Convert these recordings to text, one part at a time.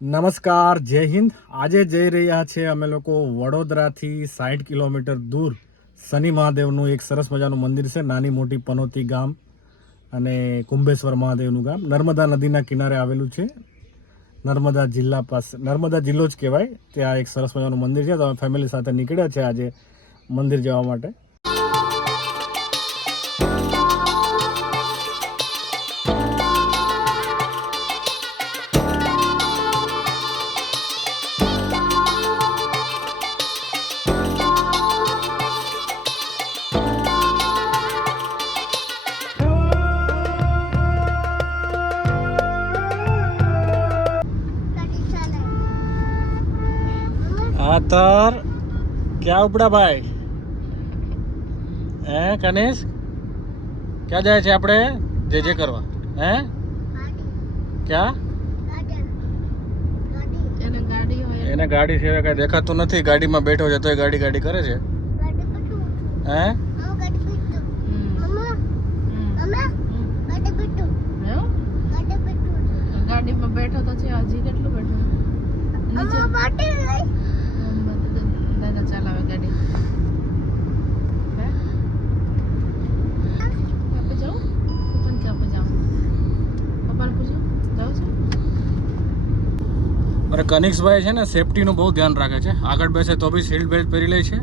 નમસ્કાર, જય હિન્દ. આજે જઈ રહ્યા છે અમે લોકો વડોદરાથી 60 કિલોમીટર દૂર શનિ મહાદેવનું એક સરસ મજાનું મંદિર છે. નાની મોટી પનોતી ગામ અને કુંભેશ્વર મહાદેવનું ગામ નર્મદા નદીના કિનારે આવેલું છે. નર્મદા જિલ્લા પાસે, નર્મદા જિલ્લો જ કહેવાય. ત્યાં એક સરસ મજાનું મંદિર છે. તો અમે ફેમિલી સાથે નીકળ્યા છે આજે મંદિર જવા માટે. આતર ક્યાં ઉપડા ભાઈ? હે કનેશ, ક્યાં જાય છે આપણે? જે જે કરવા હે? ક્યાં? એને ગાડી સિવાય કઈ દેખાતું નથી. ગાડીમાં બેઠો છે તો એ ગાડી ગાડી કરે છે. હે ગાડીમાં બેઠો તો છે. હજી કેટલું બેઠો? દાદા ચલાવે ગાડી. આપે જાઉં? પપ્પાને કે આપે જાઉં? પપ્પાને પૂછો જાઉં છે? અરે કનિક્ષભાઈ છે ને સેફટીનું બહુ ધ્યાન રાખે છે. આગળ બેસે તો બી સીટ બેલ્ટ પહેરી લે છે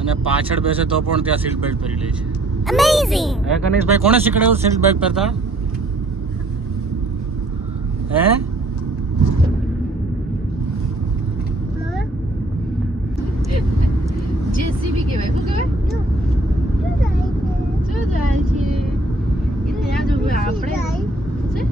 અને પાછળ બેસે તો પણ ત્યાં સીટ બેલ્ટ પહેરી લે છે. અમેઝિંગ. હે કનિક્ષભાઈ, કોણે શીખડાવ્યું સીટ બેલ્ટ પહેરતા? હે જેસીબી કહેવાય. શું કહેવાય? શું જાય છે? એ ત્યાં જો આપણે છે.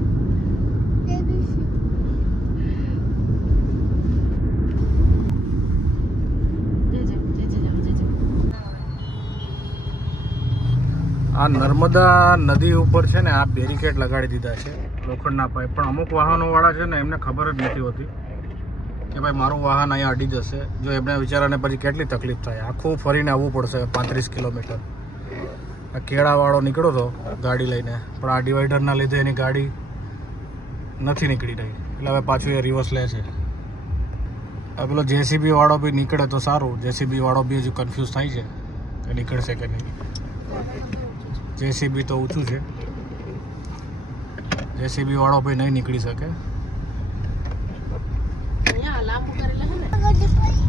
આ નર્મદા નદી ઉપર છે ને આ બેરિકેડ લગાડી દીધા છે, લોખંડના પાઇપ. પણ અમુક વાહનોવાળા છે ને એમને ખબર જ નથી હોતી કે ભાઈ મારું વાહન અહીંયા અડી જશે. જો એમને વિચારાને પછી કેટલી તકલીફ થાય. આખું ફરીને આવવું પડશે 35 કિલોમીટર. આ કેળાવાળો નીકળ્યો હતો ગાડી લઈને, પણ આ ડિવાઈડરના લીધે એની ગાડી નથી નીકળી રહી, એટલે હવે પાછું એ રિવર્સ લે છે. હવે પેલો જેસીબી વાળો બી નીકળે તો સારું. જેસીબી વાળો બી હજુ કન્ફ્યુઝ થાય છે કે નીકળશે કે નહીં. જેસીબી તો ઊંચું છે, જેસીબી વાળો ભાઈ નહીં નીકળી શકે.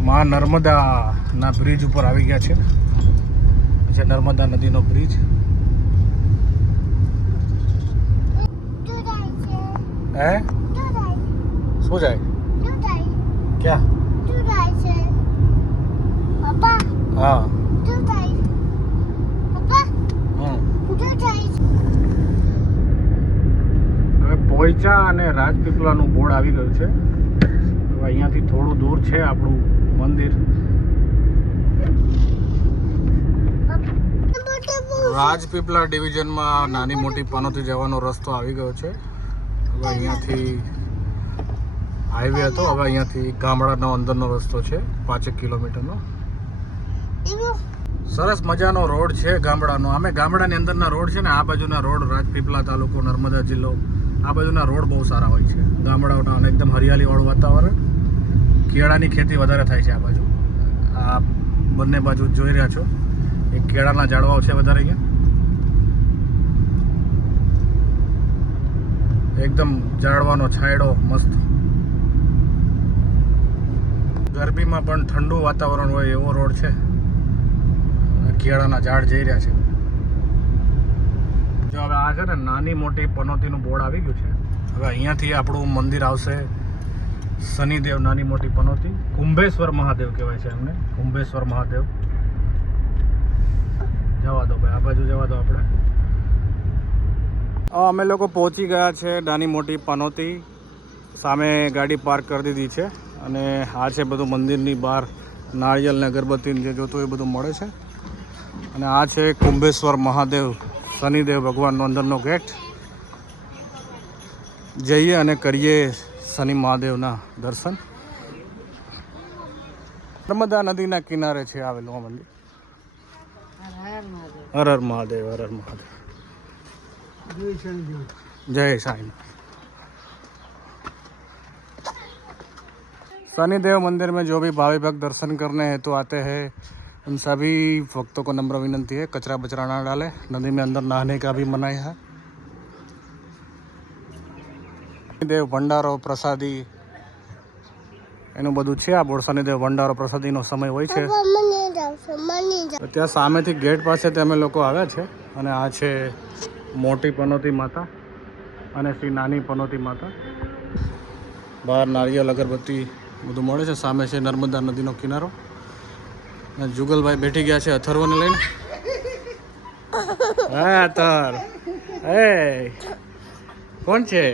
માં નર્મદાના બ્રિજ ઉપર આવી ગયા છે. નર્મદા નદીનો બ્રિજ. હે શું જાય? ક્યાં? હા હવે પોઈચા અને રાજપીપળાનું બોર્ડ આવી ગયું છે. હવે અહીંયાથી થોડું દૂર છે આપણું મંદિર. રાજપીપળા ડિવિઝનમાં નાની મોટી પનોતી જવાનો રસ્તો આવી ગયો છે. હવે અહીંયાથી હાઈવે હતો, હવે અહીંયાથી ગામડાનો અંદરનો રસ્તો છે 5 કિલોમીટરનો. સરસ મજાનો રોડ છે ગામડાનો. અમે ગામડાની અંદરના રોડ છે ને, આ બાજુના રોડ રાજપીપળા તાલુકો નર્મદા જિલ્લો, આ બાજુના રોડ બહુ સારા હોય છે ગામડાઓના. અને એકદમ હરિયાળીવાળું વાતાવરણ. કેળાની ખેતી વધારે થાય છે આ બાજુ. આ બંને બાજુ જોઈ રહ્યા છો, એક કેળાના ઝાડવાઓ છે વધારે અહીંયા. એકદમ ઝાડવાનો છાંયડો મસ્ત. ગરમીમાં પણ ઠંડુ વાતાવરણ હોય એવો રોડ છે. કેળાના ઝાડ જઈ રહ્યા છે. જો હવે આ છે ને નાની મોટી પનોતીનું બોર્ડ આવી ગયું છે. હવે અહીંયાથી આપણું મંદિર આવશે શનિદેવ નાની મોટી પનોતી. કુંભેશ્વર મહાદેવ કહેવાય છે એમને, કુંભેશ્વર મહાદેવ. જવા દો ભાઈ, આ બાજુ જવા દો આપણે. અમે લોકો પહોંચી ગયા છે નાની મોટી પનોતી. સામે ગાડી પાર્ક કરી દીધી છે અને આ છે બધું મંદિરની બહાર નાળિયેર ને અગરબત્તી જે જોતું એ બધું મળે છે. અને આ છે કુંભેશ્વર મહાદેવ શનિદેવ ભગવાનનો અંદરનો ગેટ. જઈએ અને કરીએ શનિ મહાદેવના દર્શન. નર્મદા નદીના કિનારે છે આવેલું આ મંદિર. હર હર મહાદેવ, હર હર મહાદેવ. જય સાંઈ. शनिदेव मंदिर में जो भी भावी भक्त दर्शन करने हेतु आते हैं उन सभी भक्तों को नम्र विनंती है कचरा बचरा ना डाले। नदी में अंदर नहाने का भी मनाही है। શનિદેવ ભંડારો પ્રસાદી એનું બધું છે આ બોર્ડ। શનિદેવ ભંડારો પ્રસાદીનો સમય હોય છે। ત્યાં સામેથી ગેટ પાસેથી અમે લોકો આવ્યા છે અને આ છે મોટી પનોતી માતા અને શ્રી નાની પનોતી માતા। બહાર નારિયેળ અગરબત્તી બધું મળે છે। સામે છે નર્મદા નદીનો કિનારો। જુગલભાઈ બેઠી ગયા છે અથર્વને લઈને। હા અથર એ કોણ છે?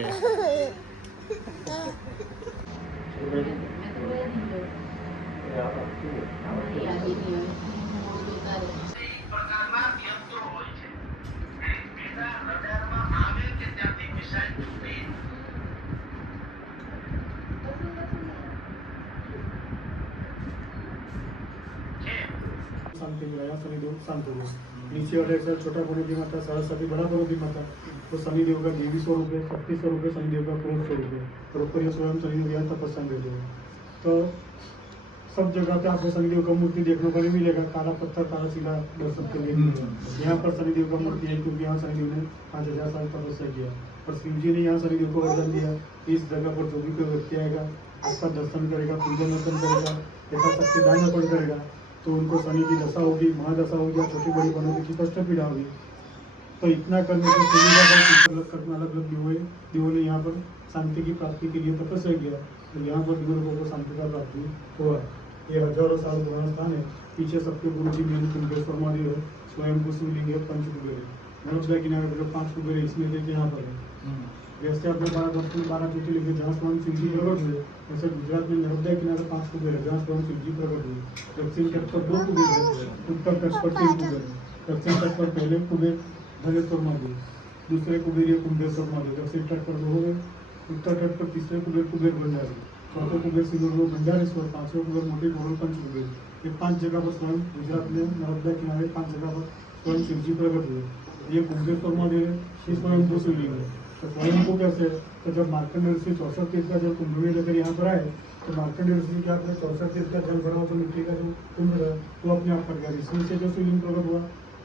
शांति मिलाया शनिदेव शांत हो गए। नीचे वाले सर छोटा पनौती माता सरस्वती बड़ा पनौती माता तो शनिदेव का देवी स्वरूप है, शक्ति स्वरूप है, शनिदेव का पुरुष स्वरूप है और ऊपर ये स्वयं शनिदेव यहाँ तपस्या देते हैं। तो सब जगह पे आपको शनिदेव का मूर्ति देखने को नहीं मिलेगा। काला पत्थर काला शिला दर्शन के लिए यहाँ पर शनिदेव का मूर्ति है क्योंकि यहाँ शनिदेव ने 5000 साल तपस्या किया और शिव जी ने यहाँ शनिदेव को वरदान दिया। इस जगह पर जो भी कोई व्यक्ति आएगा उसका दर्शन करेगा, पूजन अर्चन करेगा, यथाशक्ति दान अर्पण करेगा तो उनको शनि की दशा होगी, महादशा होगी या छोटी बड़ी पनौती की कष्ट पीड़ा होगी। तो इतना करने से सुविधा अलग अलग देवों ने यहाँ पर शांति की प्राप्ति के लिए तपस्या किया तो यहाँ पर देव लोगों को शांति का प्राप्ति हुआ। ये हजारों साल पुराना स्थान है। पीछे सबके गुरु जी मेन कुंभेश्वर महादेव है, स्वयं को शिवलिंग है, पंच कुबेर है। नर्मदा किनारे पर जो 5 कुबेर है इसमें देखिए यहाँ पर है। वैसे अपने 12 ज्योतिर्लिंग जहाँ स्वयं शिव जी प्रकट हुए वैसे गुजरात में नर्मदा किनारे 5 कुबेर है जहाँ स्वयं शिव जी प्रकट हुए। दक्षिण तट पर 2 कुबेर है, उत्तर तट पर 3 कुबेर है। दक्षिण तट पर पहले कुबेर धनेश्वर महादेव, दूसरे कुबेर ये कुंभेश्वर महादेव। दक्षिण तट पर 2 हो गए, उत्तर तट पर तीसरे कुबेर कुबेर भंडारी, चौथे कुबेर सिंदूर भंडारेश्वर, 5वें कुबेर मोटी गोरल पंच कुबेर। ये 5 जगह पर स्वयं गुजरात में नर्मदा किनारे 5 जगह पर स्वयं शिव जी प्रकट हुए। ये कुंभेश्वर महादेव है, ये स्वयं को शिवलिंग है। तो स्वयं को कैसे? तो जब मार्कंडेय ऋषि 64 तीर्थ का जब कुंभ में लेकर यहाँ पर आए तो मार्कंडेय ऋषि क्या अपने 64 तीर्थ का जल भरा तो मिट्टी का जो कुंभ है वो अपने आप फट गया। ऋषि से जो शिवलिंग प्रकट हुआ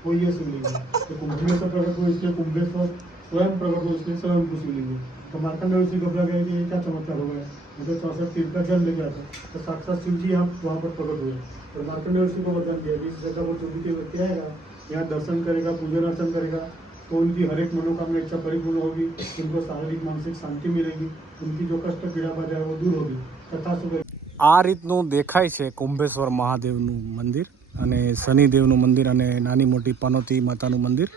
वो ये शिवलिंग है। तो कुंभ में से प्रकट हुआ इसलिए कुंभेश्वर स्वयं प्रकट हुआ इसलिए स्वयं को शिवलिंग है। तो मार्कंडेय ऋषि घबरा गए कि ये क्या चमत्कार हो गया, मुझे 64 तीर्थ का जल लेके आता तो साक्षात शिव जी यहाँ वहाँ पर प्रकट हुए। तो मार्कंडेय ऋषि को वरदान दिया कि इस जगह पर जो भी कोई व्यक्ति आएगा यहाँ दर्शन करेगा, पूजन अर्चन करेगा तो उनकी हर एक मनोकामना इच्छा परिपूर्ण होगी, उनको शारीरिक मानसिक शांति मिलेगी, उनकी जो कष्ट पीड़ा बाजार वो दूर होगी तथा सुबह। આ રીતનું દેખાય છે કુંભેશ્વર મહાદેવનું મંદિર અને શનિદેવનું મંદિર અને નાની મોટી પનોતી માતાનું મંદિર।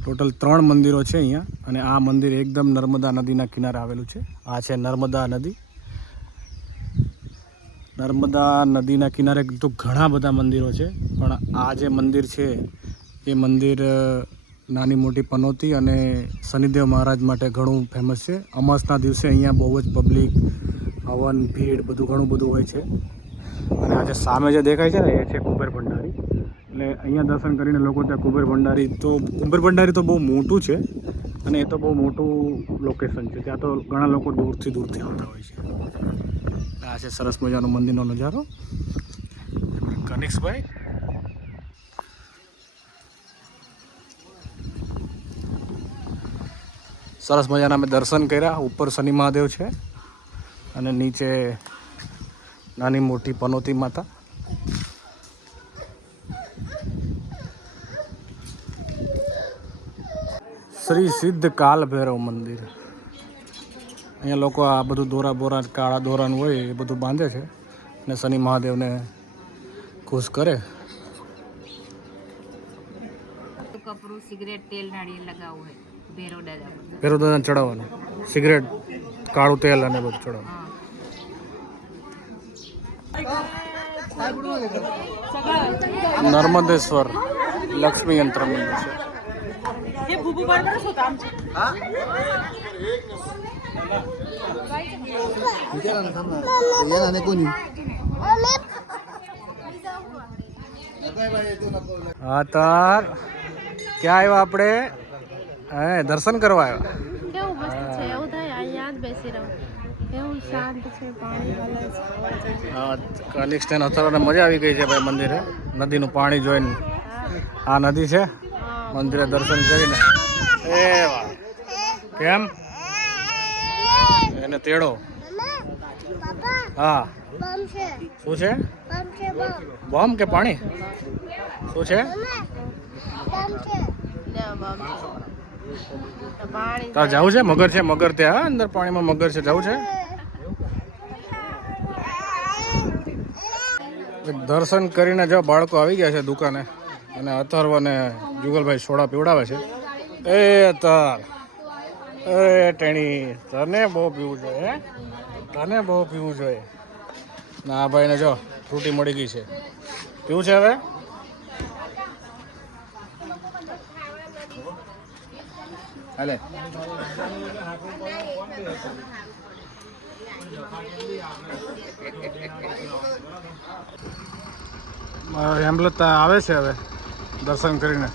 ટોટલ 3 મંદિરો છે અહીંયા અને આ મંદિર એકદમ નર્મદા નદીના કિનારે આવેલું છે। આ છે નર્મદા નદી। નર્મદા નદીના કિનારે તો ઘણા બધા મંદિરો છે પણ આ જે મંદિર છે એ મંદિર નાની મોટી પનોતી અને શનિદેવ મહારાજ માટે ઘણું ફેમસ છે। અમાસના દિવસે અહીંયા બહુ જ પબ્લિક હવન ભીડ બધું ઘણું બધું હોય છે। અને આજે સામે જે દેખાય છે ને એ છે કુબેર ભંડારી। એટલે અહીંયા દર્શન કરીને લોકો ત્યાં કુબેર ભંડારી તો બહુ મોટું છે અને એ તો બહુ મોટું લોકેશન છે। ત્યાં તો ઘણા લોકો દૂરથી આવતા હોય છે। આ છે સરસ મજાનો મંદિરનો નજારો। કનિષ્કભાઈ સરસ મજાના અમે દર્શન કર્યા। ઉપર શનિ મહાદેવ છે અને નીચે નાની મોટી પનોતી માતા। શ્રી સિદ્ધ કાલ ભૈરવ મંદિર। અહીંયા લોકો આ બધું દોરા બોરા કાળા દોરાનું હોય એ બધું બાંધે છે અને શનિ મહાદેવને ખુશ કરે। કપડું સિગરેટ તેલ નાળિયેર લગાવવું હોય ભેરો દાદા ભૈરવ દાદાને ચડાવવાનું સિગરેટ કાળું તેલ અને બધું ચડાવવાનું। નર્મદેશ્વર લક્ષ્મી યંત્ર મંદિર છે। હા તાર ક્યાં આવ્યા આપણે? હે દર્શન કરવા આવ્યા? કેવું મસ્ત છે, એવું થાય અહીંયા જ બેસી રહું, એવું શાંત છે, પાણી હાલે છે. કનિષ્ઠ અત્યારે મજા આવી ગઈ છે ભાઈ મંદિરે, નદીનું પાણી જોઈને. આ નદી છે, મંદિરે દર્શન કરીને. એ વાહ, કેમ એને તેડો? હા, શું છે? બોમ્બ કે પાણી? શું છે? તાર જવું છે? મગર છે, મગર ત્યાં અંદર પાણીમાં મગર છે, જવું છે? દર્શન કરીને જો બાળકો આવી ગયા છે દુકાને, અને અથર્વ અને જુગલભાઈ સોડા પીવડાવે છે. એ તાર એ ટેણી, તને બહુ પીવું જોઈએ, તને બહુ પીવું જોઈએ. ના આ ભાઈને જો ફ્રૂટી મળી ગઈ છે, પીવું છે હવે? હાલે એમ્બ્યુલન્સ આવે છે હવે દર્શન કરીને.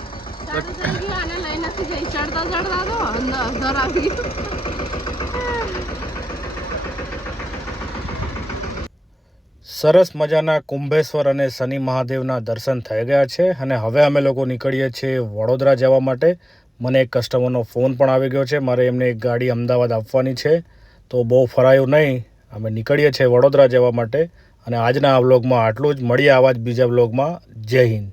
આને લઈ નથી જઈ, ચડતા ચડતા તો અંદર આવી. સરસ મજાના કુંભેશ્વર અને શનિ મહાદેવના દર્શન થઈ ગયા છે, અને હવે અમે લોકો નીકળીએ છીએ વડોદરા જવા માટે. મને એક કસ્ટમરનો ફોન પણ આવી ગયો છે, મારે એમને એક ગાડી અમદાવાદ આપવાની છે, તો બહુ ફરાયું નહીં, અમે નીકળીએ છીએ વડોદરા જવા માટે. અને આજના આ વ્લોગમાં આટલું જ. મળીએ આવા જ બીજા વ્લોગમાં. જય હિન્દ.